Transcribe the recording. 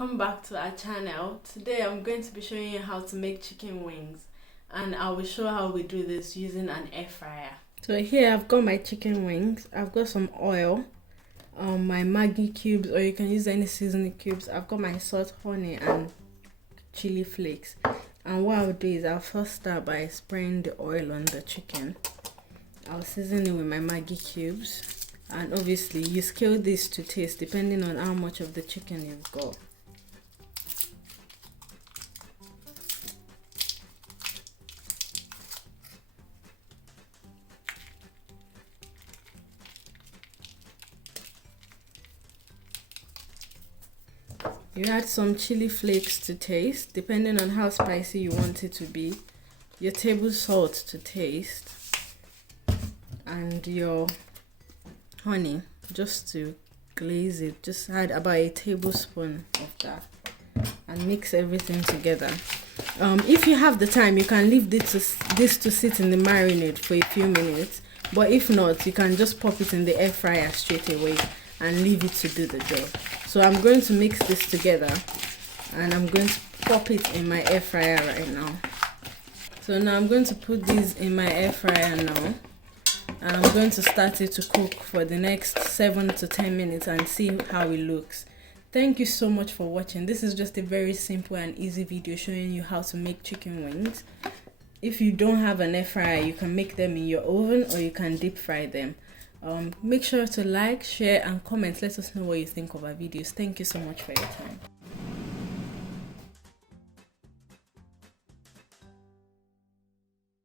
welcome back to our channel. Today I'm going to be showing you how to make chicken wings, and I will show how we do this using an air fryer. So here I've got my chicken wings. I've got some oil, my Maggi cubes, or you can use any seasoning cubes. I've got my salt, honey and chili flakes. And what I'll do is I'll first start by spraying the oil on the chicken. I'll season it with my Maggi cubes. And obviously you scale this to taste depending on how much of the chicken you've got. You add some chili flakes to taste depending on how spicy you want it to be, your table salt to taste, and your honey just to glaze it. Just add about a tablespoon of that and mix everything together. If you have the time, you can leave this to sit in the marinade for a few minutes, but if not, you can just pop it in the air fryer straight away and leave it to do the job. So I'm going to mix this together and I'm going to pop it in my air fryer right now. So now I'm going to put these in my air fryer now, and I'm going to start it to cook for the next 7 to 10 minutes and see how it looks. Thank you so much for watching. This is just a very simple and easy video showing you how to make chicken wings. If you don't have an air fryer, you can make them in your oven or you can deep fry them. Make sure to like, share and comment. Let us know what you think of our videos. Thank you so much for your time.